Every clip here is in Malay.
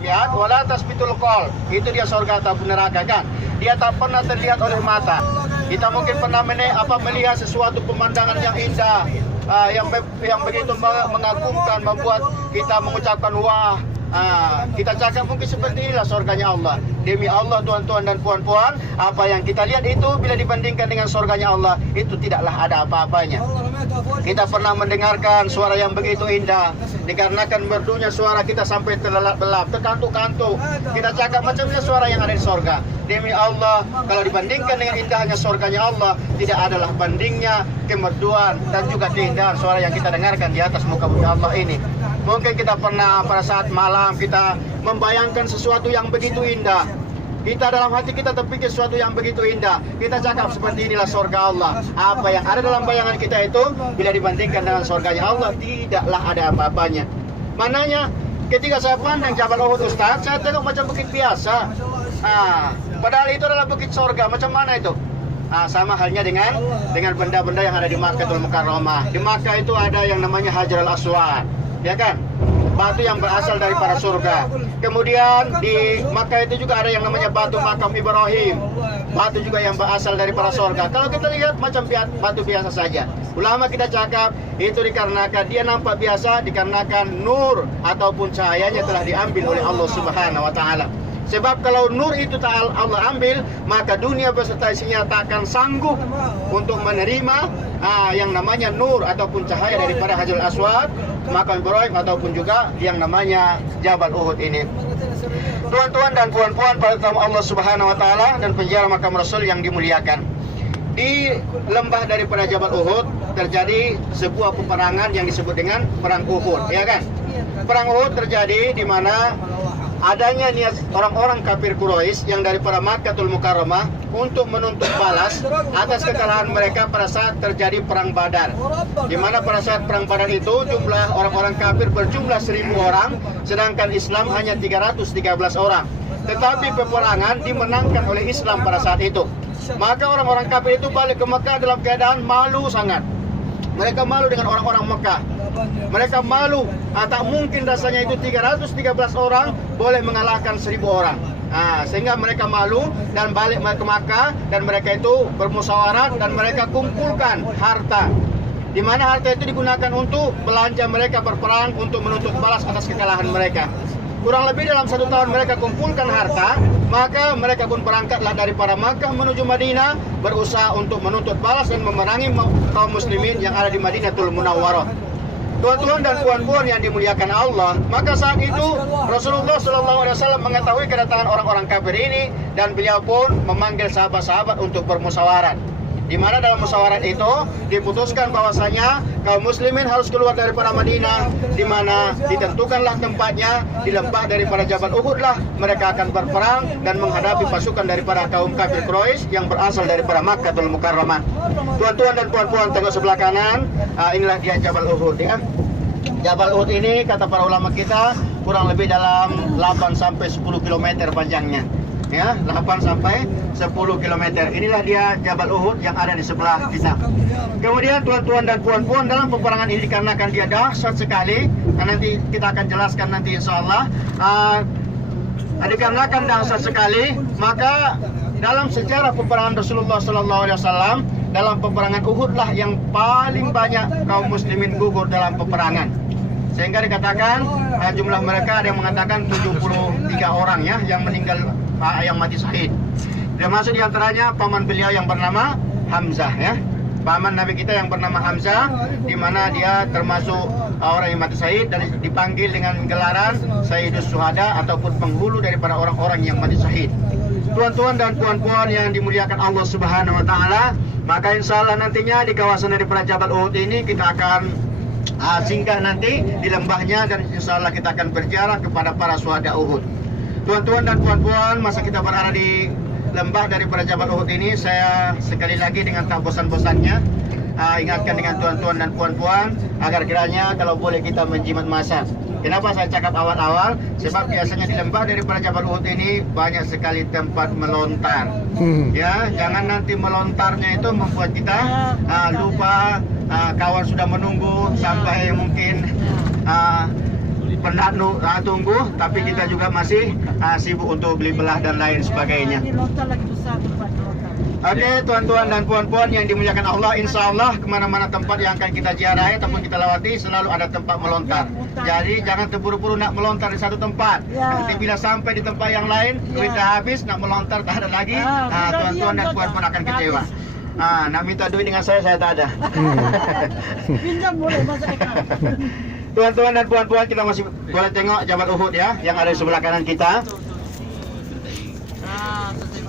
Lihat, wala tasbitul qol. Itu dia surga ataupun neraka kan. Dia tak pernah terlihat oleh mata. Kita mungkin pernah melihat sesuatu pemandangan yang indah, yang begitu mengagumkan, membuat kita mengucapkan wah. Kita cakap mungkin seperti inilah surganya Allah. Demi Allah, tuan-tuan dan puan-puan, apa yang kita lihat itu bila dibandingkan dengan surganya Allah, itu tidaklah ada apa-apanya. Kita pernah mendengarkan suara yang begitu indah, dikarenakan merdunya suara kita sampai terlelap-lelap, terkantuk-kantuk. Kita cakap macamnya suara yang ada di surga. Demi Allah, kalau dibandingkan dengan indahnya surganya Allah, tidak adalah bandingnya kemerduan dan juga keindahan suara yang kita dengarkan di atas muka bumi Allah ini. Mungkin kita pernah pada saat malam kita membayangkan sesuatu yang begitu indah. Kita dalam hati kita terpikir sesuatu yang begitu indah. Kita cakap seperti inilah surga Allah. Apa yang ada dalam bayangan kita itu bila dibandingkan dengan surganya Allah, tidaklah ada apa-apanya. Mananya ketika saya pandang Jabal Uhud, Ustaz, saya tengok macam bukit biasa. Padahal itu adalah bukit surga. Macam mana itu? Sama halnya dengan benda-benda yang ada di Makkahul Mukarramah. Di Makkah itu ada yang namanya Hajarul Aswad, ya kan? Batu yang berasal dari para surga. Kemudian di Makkah itu juga ada yang namanya batu makam Ibrahim. Batu juga yang berasal dari para surga. Kalau kita lihat macam batu biasa saja. Ulama kita cakap itu dikarenakan dia nampak biasa, dikarenakan nur ataupun cahayanya telah diambil oleh Allah Subhanahu wa taala. Sebab kalau nur itu tak Allah ambil, maka dunia beserta isinya tak akan sanggup untuk menerima yang namanya nur ataupun cahaya daripada Hajarul Aswad, makam Ibrahim ataupun juga yang namanya Jabal Uhud ini. Tuan-tuan dan puan-puan pada tamu Allah Subhanahu wa taala dan penjara makam Rasul yang dimuliakan. Di lembah daripada Jabal Uhud terjadi sebuah peperangan yang disebut dengan perang Uhud, ya kan? Perang Uhud terjadi di mana adanya niat orang-orang kafir Quraisy yang daripada Makkahul Mukarramah untuk menuntut balas atas kekalahan mereka pada saat terjadi perang Badar. Di mana pada saat perang Badar itu jumlah orang-orang kafir berjumlah 1000 orang, sedangkan Islam hanya 313 orang. Tetapi peperangan dimenangkan oleh Islam pada saat itu. Maka orang-orang kafir itu balik ke Mekah dalam keadaan malu sangat. Mereka malu dengan orang-orang Mekah. Mereka malu, tak mungkin rasanya itu 313 orang boleh mengalahkan 1000 orang. Sehingga mereka malu dan balik ke Makkah dan mereka itu bermusyawarah dan mereka kumpulkan harta. Di mana harta itu digunakan untuk belanja mereka berperang untuk menuntut balas atas kekalahan mereka. Kurang lebih dalam 1 tahun mereka kumpulkan harta, maka mereka pun berangkatlah daripada Makkah menuju Madinah, berusaha untuk menuntut balas dan memerangi kaum muslimin yang ada di Madinatul Munawwarah. Tuan-tuan dan puan-puan yang dimuliakan Allah, maka saat itu Rasulullah SAW mengetahui kedatangan orang-orang kafir ini dan beliau pun memanggil sahabat-sahabat untuk bermusyawarah. Di mana dalam musyawarah itu diputuskan bahwasanya kaum muslimin harus keluar daripada Madinah, di mana ditentukanlah tempatnya di lembah daripada Jabal Uhud lah mereka akan berperang dan menghadapi pasukan daripada kaum kafir Quraisy yang berasal daripada Makkahul Mukarramah. Tuan-tuan dan puan-puan tengok sebelah kanan, inilah dia Jabal Uhud ya. Jabal Uhud ini kata para ulama kita kurang lebih dalam 8 sampai 10 km panjangnya. Ya, 8 sampai 10 km. Inilah dia Jabal Uhud yang ada di sebelah kita. Kemudian tuan-tuan dan puan-puan, dalam peperangan ini dikarenakan dia dahsyat sekali, dan nanti kita akan jelaskan nanti insyaallah. Dikarenakan dahsyat sekali, maka dalam sejarah peperangan Rasulullah SAW, dalam peperangan Uhud lah yang paling banyak kaum muslimin gugur dalam peperangan. Sehingga dikatakan jumlah mereka ada yang mengatakan 73 orang ya yang meninggal, yang mati syahid. Termasuk diantaranya paman beliau yang bernama Hamzah ya. Paman Nabi kita yang bernama Hamzah, di mana dia termasuk orang yang mati syahid dan dipanggil dengan gelaran Sayyidus Syuhada ataupun penghulu daripada orang-orang yang mati syahid. Tuan-tuan dan puan-puan yang dimuliakan Allah Subhanahu wa taala, maka insyaallah nantinya di kawasan daripada Jabal Uhud ini kita akan singgah nanti di lembahnya dan insyaallah kita akan berziarah kepada para syuhada Uhud. Tuan-tuan dan puan-puan, masa kita berada di lembah daripada Jabal Uhud ini, saya sekali lagi dengan tak bosan-bosannya ingatkan dengan tuan-tuan dan puan-puan agar kiranya kalau boleh kita menjimat masa. Kenapa saya cakap awal-awal? Sebab biasanya di lembah daripada Jabal Uhud ini banyak sekali tempat melontar. Ya, jangan nanti melontarnya itu membuat kita lupa, kawan sudah menunggu sampai mungkin pendak tunggu, tapi kita juga masih sibuk untuk beli belah dan lain sebagainya. Ini lontar lagi besar tempat lontar. Oke, tuan-tuan dan puan-puan yang dimuliakan Allah, insya Allah kemana-mana tempat yang akan kita ziarahi ataupun kita lewati selalu ada tempat melontar. Jadi jangan terburu-buru nak melontar di satu tempat. Ya. Nanti bila sampai di tempat yang lain, Ya. duit dah habis, nak melontar tak ada lagi. Tuan-tuan dan puan-puan akan kecewa. Nak minta duit dengan saya tak ada. Pinjam boleh masa Eka. Tuan-tuan dan puan-puan, kita masih boleh tengok Jabal Uhud ya, yang ada di sebelah kanan kita. Tengok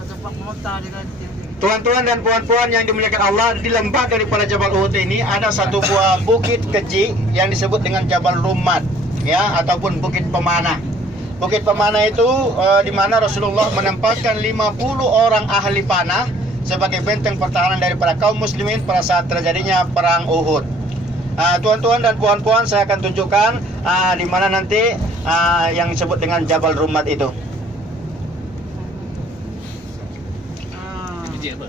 tempat melontar dengan Tuan-tuan dan puan-puan yang dimuliakan Allah, di lembah daripada Jabal Uhud ini ada satu buah bukit kecil yang disebut dengan Jabal Rummat, ya, ataupun Bukit Pemanah. Bukit Pemanah itu di mana Rasulullah menempatkan 50 orang ahli panah sebagai benteng pertahanan daripada kaum muslimin pada saat terjadinya perang Uhud. Tuan-tuan dan puan-puan, saya akan tunjukkan di mana nanti yang disebut dengan Jabal Rummat itu. Apa?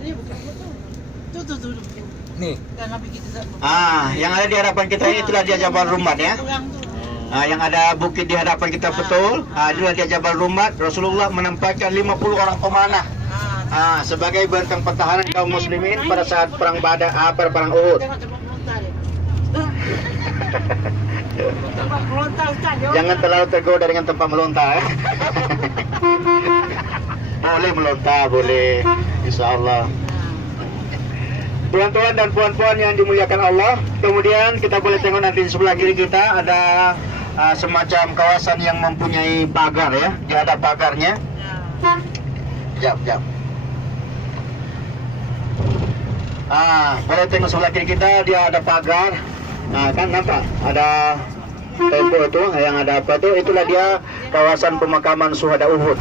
Ini bukan tu. Nih. Kan Nabi kita Yang ada di hadapan kita ini itulah dia Jabal Rummat ya. Yang ada bukit di hadapan kita betul. Itulah dia Jabal Rummat. Rasulullah menempatkan 50 orang pemanah sebagai benteng pertahanan kaum muslimin pada saat perang Badar, perang Uhud. Tengok tempat melontar dia. Tempat melontar Ustaz. Jangan terlalu tergoda dengan tempat melontar ya. Boleh melontar, boleh, insya-Allah. Tuan-tuan dan puan-puan yang dimuliakan Allah, kemudian kita boleh tengok nanti di sebelah kiri kita ada semacam kawasan yang mempunyai pagar ya. Dia ada pagarnya. Jap. Boleh tengok sebelah kiri kita, dia ada pagar. Kan nampak ada tembok itu yang ada apa itu, itulah dia kawasan pemakaman syuhada Uhud.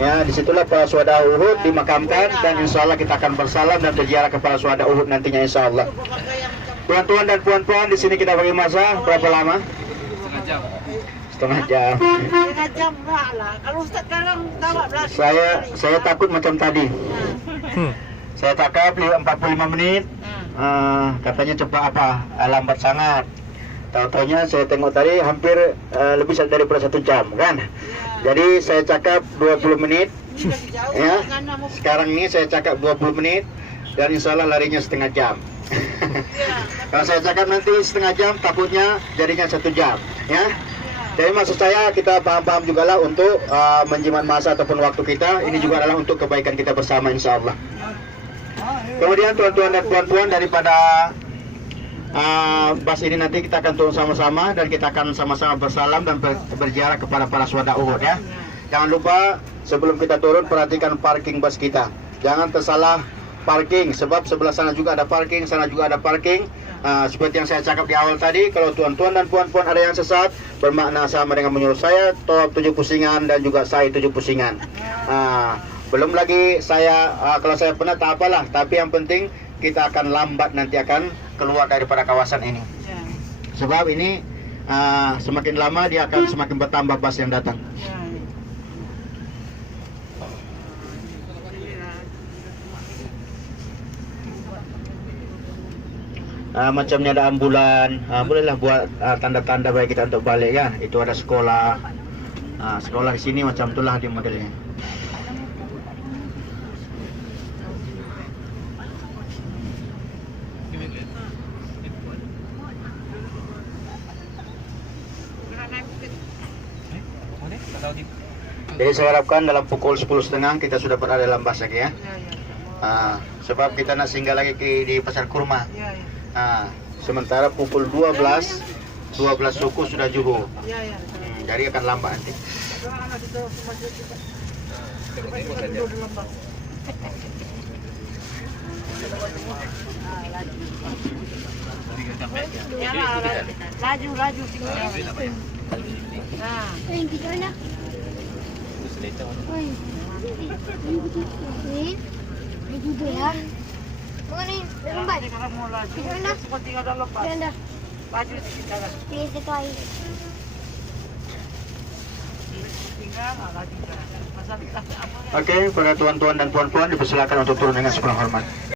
Ya, disitulah para syuhada Uhud dimakamkan dan insya Allah kita akan bersalam dan berziarah kepada syuhada Uhud nantinya insya Allah. Tuan-tuan dan puan-puan, di sini kita bagi masa berapa lama? Setengah jam. Setengah jam. Setengah jam lah. Kalau Ustaz sekarang tawak belas. Saya takut macam tadi. Saya takap 45 menit. Katanya cepat lambat sangat. Tahu-taunya saya tengok tadi hampir lebih daripada 1 jam kan. Jadi saya cakap 20 menit. Ya. Sekarang ini saya cakap 20 menit dan insya Allah larinya setengah jam. Kalau saya cakap nanti setengah jam, takutnya jadinya 1 jam. Ya. Jadi maksud saya kita paham-paham juga lah untuk menjimat masa ataupun waktu kita. Ini juga adalah untuk kebaikan kita bersama insya Allah. Kemudian tuan-tuan dan puan-puan, daripada bas ini nanti kita akan turun sama-sama dan kita akan sama-sama bersalam dan berziarah kepada para syuhada Uhud ya. Jangan lupa sebelum kita turun perhatikan parking bas kita. Jangan tersalah parking sebab sebelah sana juga ada parking, sana juga ada parking. Seperti yang saya cakap di awal tadi, kalau tuan-tuan dan puan-puan ada yang sesat, bermakna sama dengan menyuruh saya tolak 7 pusingan dan juga saya 7 pusingan. Belum lagi saya kalau saya pernah tak apalah, tapi yang penting kita akan lambat nanti akan keluar daripada kawasan ini. Sebab ini semakin lama dia akan semakin bertambah bas yang datang. Macam ni ada ambulan, bolehlah buat tanda-tanda bagi kita untuk balik kan. Itu ada sekolah. Sekolah di sini macam itulah dia modelnya. Jadi saya harapkan dalam pukul 10.30 kita sudah berada dalam bas lagi ya. Sebab kita nak singgah lagi di Pasar Kurma. Sementara pukul 12 suku sudah Juhur. Jadi akan lambat nanti. Laju tinggal. Ini juga ya. Bukan nih, lambat. Seperti ada lepas. Dah. Laju tinggal. Pilih satu air. Tinggal, laju. Pasal kita apa? Oke, para tuan-tuan dan puan-puan dipersilakan untuk turun dengan sepenuh hormat.